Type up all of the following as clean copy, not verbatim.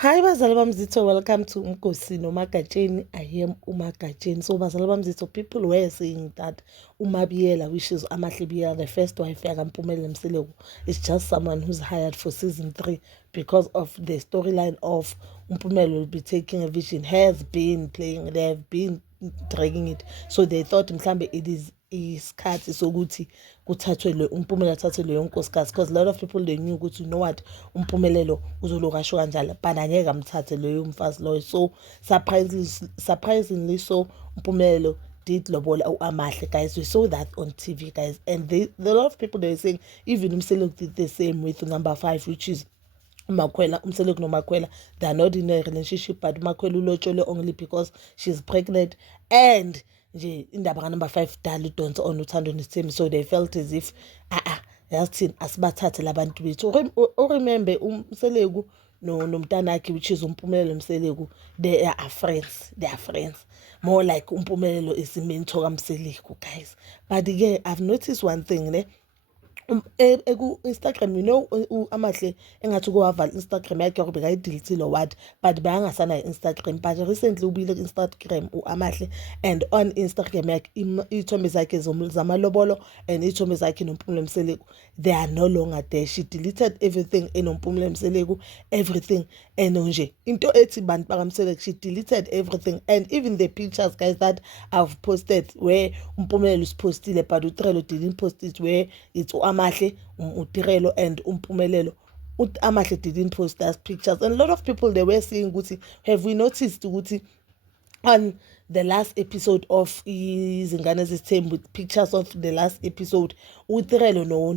Hi bazali bamzitho, welcome to Umkosi noMagatsheni. I am uMagatsheni. So bazali bamzitho, people were saying that uMabiyela, which is Amahle Biyela, the first wife yakampumelelo Mseleku, is just someone who's hired for season 3 because of the storyline of Umpumelelo will be taking a vision has been playing. They have been dragging it, so they thought mhlambe it is isikhathi sokuthi kuthathwe lo Umpumelelo athathe leyo nkosikazi, because a lot of people they knew ukuthi, you know what, Umpumelelo uzoloku asho kanjalo but angeke amthathe leyo mfazi loyo. So surprisingly so Umpumelelo did lobola uAmahle, guys. We saw that on TV, guys, and a lot of people they were saying even Mseleku did the same with number 5, which is Makwela. Umseleku noMakwela, they are not in a relationship, but Makwela ulotshole only because she's pregnant, and nje indaba ka number 5 dala udonsa on uThando Nesithembu, so they felt as if yathini asibathathe labantu bethu. Remember Umseleku nomntanakhe, which is Umpumelelo Mseleku, they are friends. They are friends, more like Umpumelelo is the mentor kaMseleku, guys. But again, I've noticed one thing ne, Instagram, you know, Amahle engathi wavala Instagram yakhe or bekayidelete or what, but bayangasana Instagram. But recently ubile Instagram uAmahle, and on Instagram yakhe ithombe zakhe zamalobolo and ithombe zakhe noMpumelo Mseleku, they are no longer there. She deleted everything enoMpumelo Mseleku, everything, and nje into ethi bantu bakaMseleku, she deleted everything, and even the pictures, guys, that I've posted where Umpumelelo is postile but uTrelo didn't post it, where it's Amahle, uTrelo and Umpumelelo. Amahle didn't post those pictures, and a lot of people they were saying, Guti, have we noticed Guti on the last episode of Izingane Zesithembu, with pictures of the last episode, uTrelo no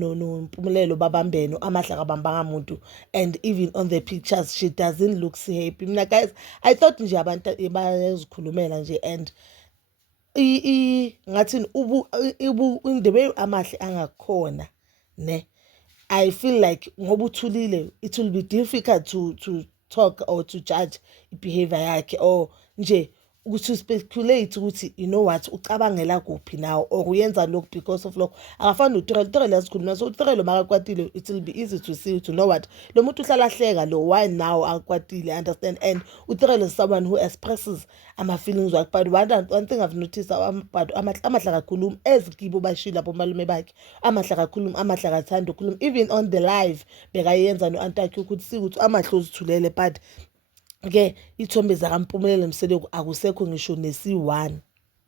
Mpumelelo babambene, Amahle akabambanga muntu, and even on the pictures she doesn't look so happy. Mina, guys, I thought nje abantu bayazikhulumela nje, and ngathi in the way Amahle angakhona ne, I feel like ngoba uthulile it will be difficult to talk or to judge behavior yakhe, or nje ukuthi speculate ukuthi, you know what, ucabangela kuphi now or uyenza lokhu because of lokho. Akafani noTrelo yasikhuluma, so uTrelo makakwatile it will be easy to see, to know what, lo muntu uhlala hleka lo, why now akwatile, understand. And uTrelo is someone who expresses ama feelings wakhe, but one thing I've noticed, but Amahle akakhulumi as kibo bashila lapho malume bakhe. Amahle akakhulumi, Amahle akathandi ukukhuluma, even on the live bekayenza no-antakhe ukuthi sikuthi Amahle uzithulele, but ke ithombe zakaMpumelelo Mseleku akusekho ngisho nesi1.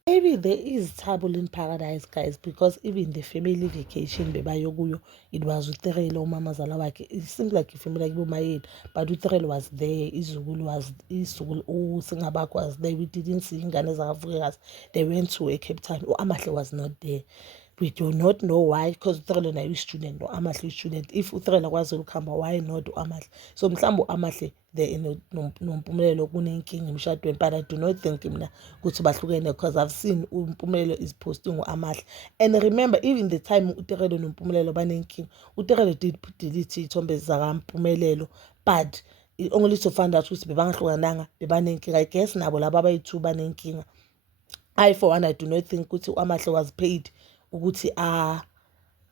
Maybe there is trouble in paradise, guys, because even the family vacation bebayokuyo, it was uTrelo umamazala wakhe. It seems like ifamily like Mayeni, but uTrelo was there, izukulu uSingabakho was there. We didn't see ingane zakaVukekazi, they went to a Cape Town. Amahle was not there. We do not know why, because uTrelo naye i-student no Amahle i-student. If uTrelo kwazi ukuhamba, why not uAmahle? So mhlawumbe uAmahle the noMpumelelo kunenkinga emshadweni, but I do not think mina ukuthi bahlukene, because I've seen uMpumelelo is posting uAmahle. And remember, even the time uTrelo noMpumelelo banenkinga, uTrelo did delete ithombe zakaMpumelelo, but only to find out ukuthi bebangahlukananga, bebanenkinga. I guess nabo laba abayi2 banenkinga. I for one, I do not think ukuthi uAmahle was paid ukuthi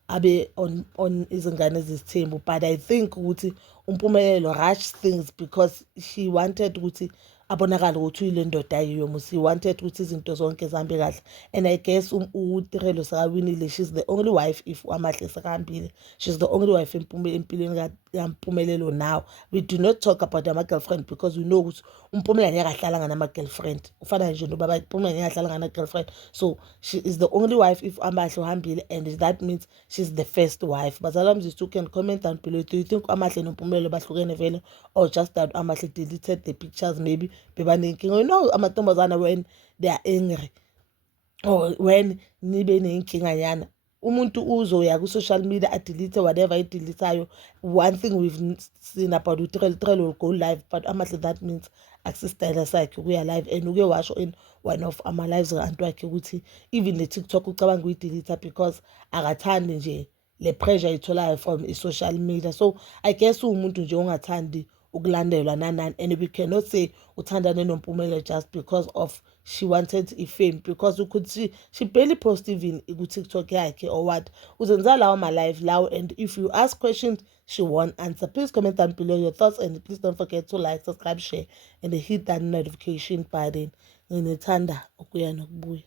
abe on Izingane Zesithembu, but I think ukuthi uMpumelelo rushed things because she wanted ukuthi abonakala ukuthi uyile ndoda ayiyo, he wanted ukuthi izinto zonke zihambe kahle. And I guess uTrelo sekawinile, she's the only wife. If uAmahle sekahambile, she's the only wife empilweni kaMpumelelo now. We do not talk about ama-girlfriend because we know ukuthi uMpumelelo ngeke ahlalanga nama-girlfriend, ufana nje nobaba. uMpumelelo ngeke ahlalanga na-girlfriend, so she is the only wife if Amahle uhambile, and that means she's the first wife. Bazali bamzitho, you can comment down below, do you think Amahle noMpumelelo bahlukene vele, or just that Amahle deleted the pictures? Maybe bebanenkinga. You know amantombazana when they are angry or when nibe nenkinga yana, umuntu uzoya ku-social media adelete whatever ayideletayo. One thing we've seen about uTrelo will go live, but Amahle that means akusistyle sakhe ukuya live, and uke washo in one of ama-lives ka-anti wakhe ukuthi even ne-TikTok ucabanga uyidelete because akathandi nje le pressure ayitholayo from i-social media. So I guess uwumuntu nje ongathandi ukulandelwa nanani, and we cannot say uthandane noMpumelelo just because of she wanted fame, because you could see she barely post even ku-TikTok yakhe or what. Uzenza lawo ma-live lawo, and if you ask questions she won't answer. Please comment down below your thoughts, and please don't forget to like, subscribe, share, and hit that notification button. Ngithanda ukuya nokubuya.